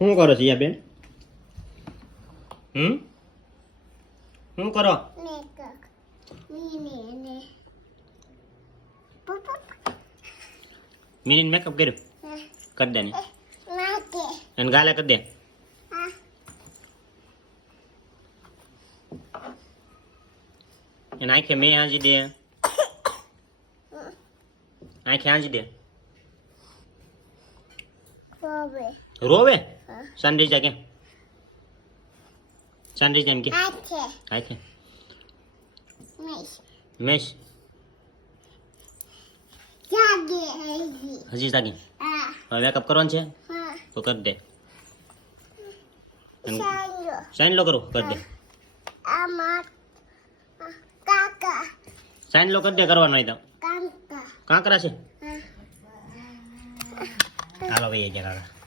શું કરો છો બેન? શું કરો? મિની મેકઅપ કર્યું? કરી દે ને અને ગાલે કરી દે. એને આંખે મેં હાંજી દે. આંખે હાંજી દે. રોવે? સાંજે જા કે સાંજે જા એમ કે આંખે મેશ હજી જાગી. હવે મેકઅપ કરવાનું છે તો કરી દે. સાઈન લો કરો કરી દે. સાઈન લો કરી દે. કરવાનો હોય તો કાંકરા છે. હાલો ભાઈ કાકા.